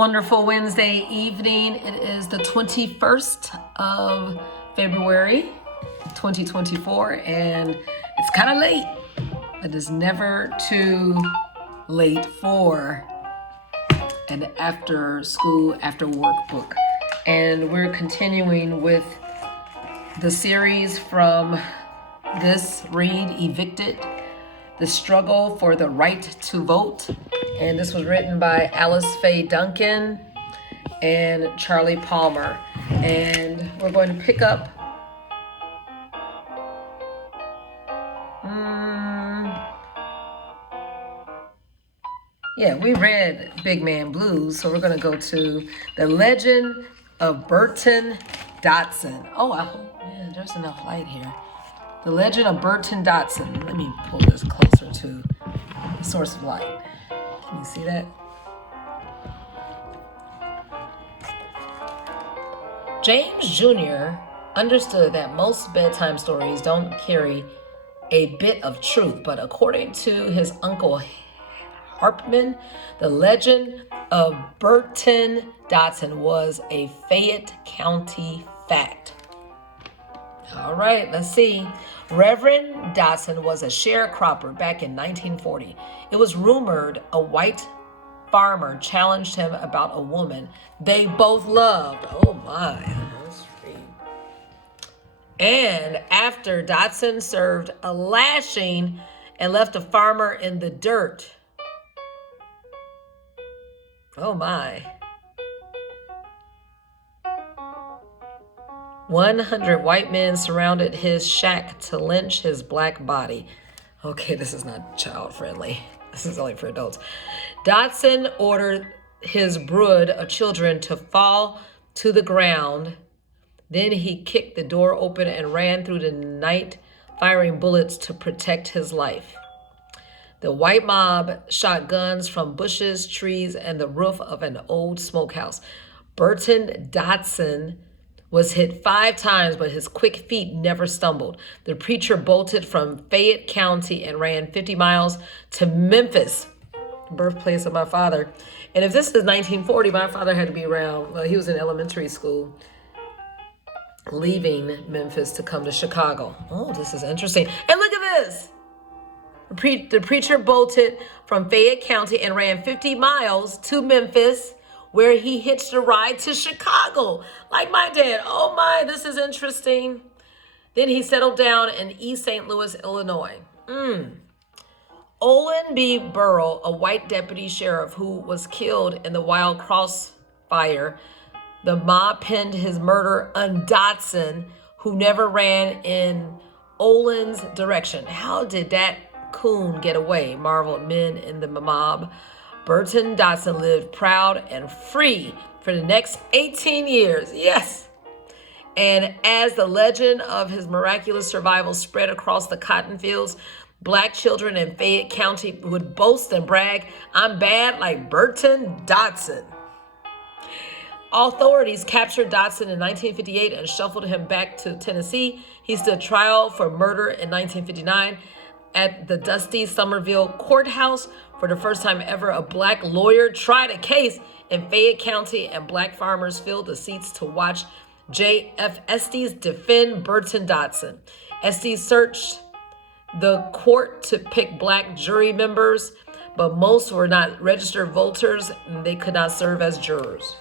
Wonderful Wednesday evening. It is the 21st of February, 2024, and it's kind of late. It is never too late for an after school, after work book. And we're continuing with the series from this read, Evicted, The Struggle for the Right to Vote. And this was written by Alice Faye Duncan and Charlie Palmer. And we're going to pick up we read Big Man Blues, so we're going to go to The Legend of Burton Dodson. Oh, I hope, man, there's enough light here. The Legend of Burton Dodson. Let me pull this closer to the source of light. Can you see that? James Jr. understood that most bedtime stories don't carry a bit of truth, but according to his uncle Harpman, the legend of Burton Dodson was a Fayette County fact. All right, let's see. Reverend Dodson was a sharecropper back in 1940. It was rumored a white farmer challenged him about a woman they both loved. Oh my, that's sweet. And after Dodson served a lashing and left the farmer in the dirt. Oh my. 100 white men surrounded his shack to lynch his black body. Okay, this is not child friendly. This is only for adults. Dodson ordered his brood of children to fall to the ground. Then he kicked the door open and ran through the night, firing bullets to protect his life. The white mob shot guns from bushes, trees, and the roof of an old smokehouse. Burton Dodson was hit 5 times, but his quick feet never stumbled. The preacher bolted from Fayette County and ran 50 miles to Memphis, birthplace of my father. And if this is 1940, my father had to be around, well, he was in elementary school, leaving Memphis to come to Chicago. Oh, this is interesting. And look at this. The preacher bolted from Fayette County and ran 50 miles to Memphis, where he hitched a ride to Chicago, like my dad. Oh my, this is interesting. Then he settled down in East St. Louis, Illinois. Olin B. Burrow, a white deputy sheriff who was killed in the Wild Crossfire, the mob pinned his murder on Dodson, who never ran in Olin's direction. How did that coon get away? Marveled men in the mob. Burton Dodson lived proud and free for the next 18 years. Yes. And as the legend of his miraculous survival spread across the cotton fields, black children in Fayette County would boast and brag, "I'm bad like Burton Dodson." Authorities captured Dodson in 1958 and shuffled him back to Tennessee. He stood trial for murder in 1959 at the dusty Somerville courthouse. For the first time ever, a black lawyer tried a case in Fayette County, and black farmers filled the seats to watch J.F. Estes defend Burton Dodson. Estes searched the court to pick black jury members, but most were not registered voters, and they could not serve as jurors.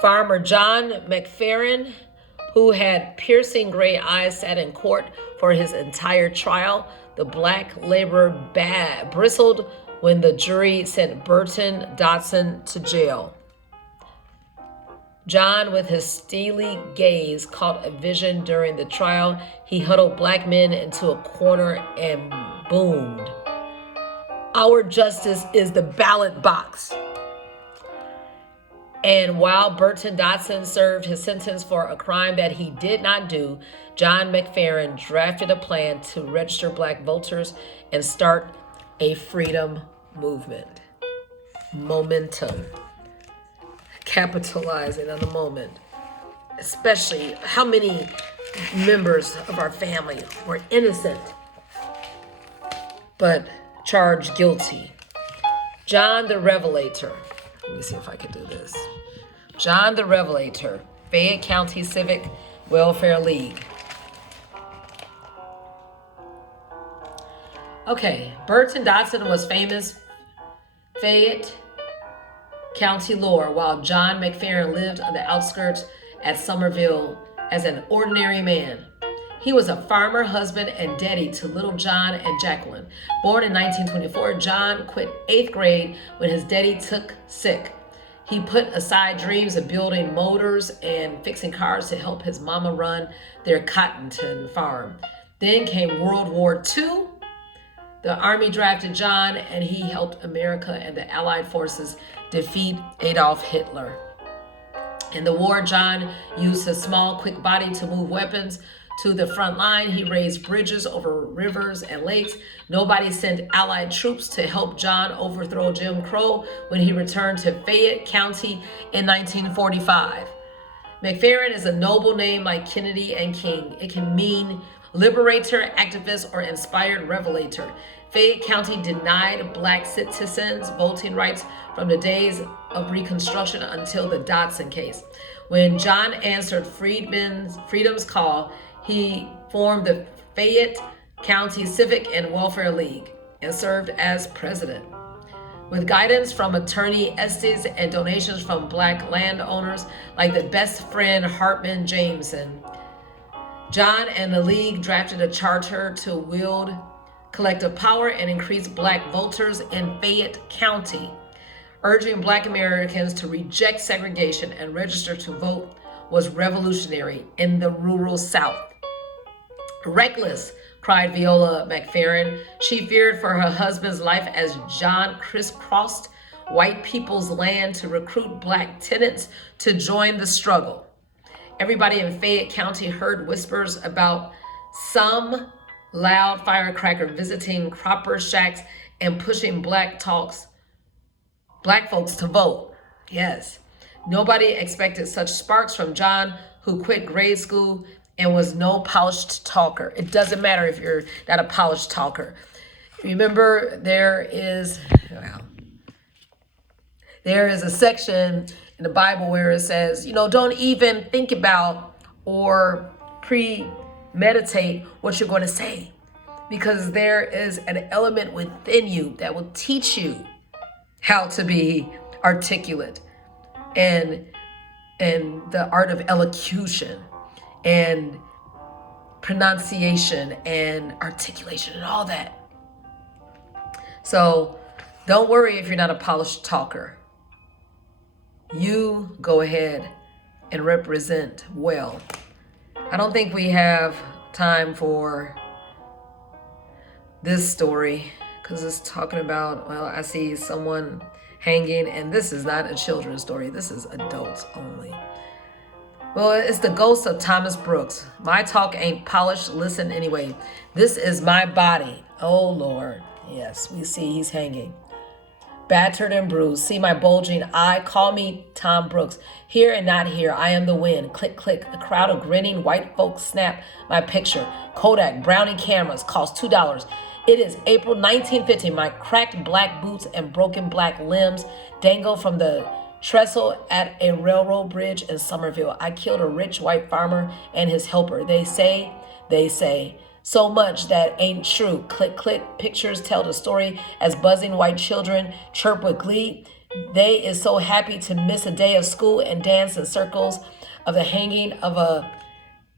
Farmer John McFerrin, who had piercing gray eyes, sat in court for his entire trial. The black laborer bristled when the jury sent Burton Dodson to jail. John, with his steely gaze, caught a vision during the trial. He huddled black men into a corner and boomed, "Our justice is the ballot box." And while Burton Dodson served his sentence for a crime that he did not do, John McFerrin drafted a plan to register black voters and start a freedom movement. Momentum. Capitalizing on the moment. Especially how many members of our family were innocent but charged guilty. John the Revelator. Let me see if I can do this. John the Revelator, Fayette County Civic Welfare League. Okay, Burton Dodson was famous Fayette County lore, while John McFerrin lived on the outskirts at Somerville as an ordinary man. He was a farmer, husband, and daddy to little John and Jacqueline. Born in 1924, John quit 8th grade when his daddy took sick. He put aside dreams of building motors and fixing cars to help his mama run their Cottonton farm. Then came World War II. The Army drafted John, and he helped America and the Allied forces defeat Adolf Hitler. In the war, John used his small, quick body to move weapons to the front line. He raised bridges over rivers and lakes. Nobody sent Allied troops to help John overthrow Jim Crow when he returned to Fayette County in 1945. McFerrin is a noble name like Kennedy and King. It can mean liberator, activist, or inspired revelator. Fayette County denied Black citizens voting rights from the days of Reconstruction until the Dodson case. When John answered Freedom's call, he formed the Fayette County Civic and Welfare League and served as president. With guidance from attorney Estes and donations from Black landowners like the best friend Hartman Jameson, John and the League drafted a charter to wield collective power and increase Black voters in Fayette County. Urging Black Americans to reject segregation and register to vote was revolutionary in the rural South. Reckless, cried Viola McFerrin. She feared for her husband's life as John crisscrossed white people's land to recruit Black tenants to join the struggle. Everybody in Fayette County heard whispers about some loud firecracker visiting cropper shacks and pushing Black folks to vote. Yes. Nobody expected such sparks from John, who quit grade school and was no polished talker. It doesn't matter if you're not a polished talker. Remember, there is a section in the Bible where it says, don't even think about or premeditate what you're going to say, because there is an element within you that will teach you how to be articulate and the art of elocution and pronunciation and articulation and all that. So don't worry if you're not a polished talker. You go ahead and represent well. I don't think we have time for this story because it's talking about, I see someone hanging, and this is not a children's story. This is adults only. Well, it's the ghost of Thomas Brooks. My talk ain't polished. Listen anyway. This is my body. Oh, Lord. Yes, we see he's hanging. Battered and bruised. See my bulging eye. Call me Tom Brooks. Here and not here. I am the wind. Click, click. A crowd of grinning white folks snap my picture. Kodak Brownie cameras cost $2. It is April 1950. My cracked Black boots and broken Black limbs dangle from the trestle at a railroad bridge in Somerville. I killed a rich white farmer and his helper. They say, so much that ain't true. Click, click. Pictures tell the story as buzzing white children chirp with glee. They is so happy to miss a day of school and dance in circles of the hanging of a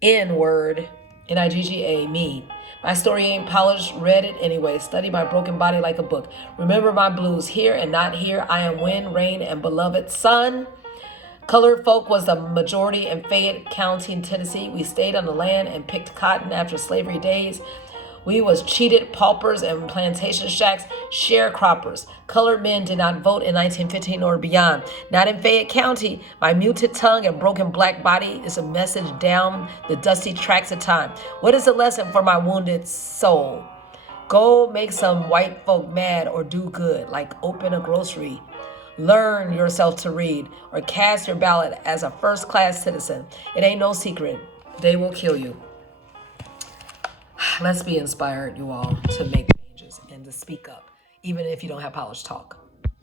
N-word, N-I-G-G-A, me. My story ain't polished, read it anyway. Study my broken body like a book. Remember my blues, here and not here. I am wind, rain, and beloved sun. Colored folk was the majority in Fayette County, Tennessee. We stayed on the land and picked cotton after slavery days. We was cheated paupers and plantation shacks, sharecroppers. Colored men did not vote in 1915 or beyond. Not in Fayette County. My muted tongue and broken Black body is a message down the dusty tracks of time. What is the lesson for my wounded soul? Go make some white folk mad or do good, like open a grocery. Learn yourself to read or cast your ballot as a first-class citizen. It ain't no secret. They will kill you. Let's be inspired, you all, to make changes and to speak up, even if you don't have polished talk.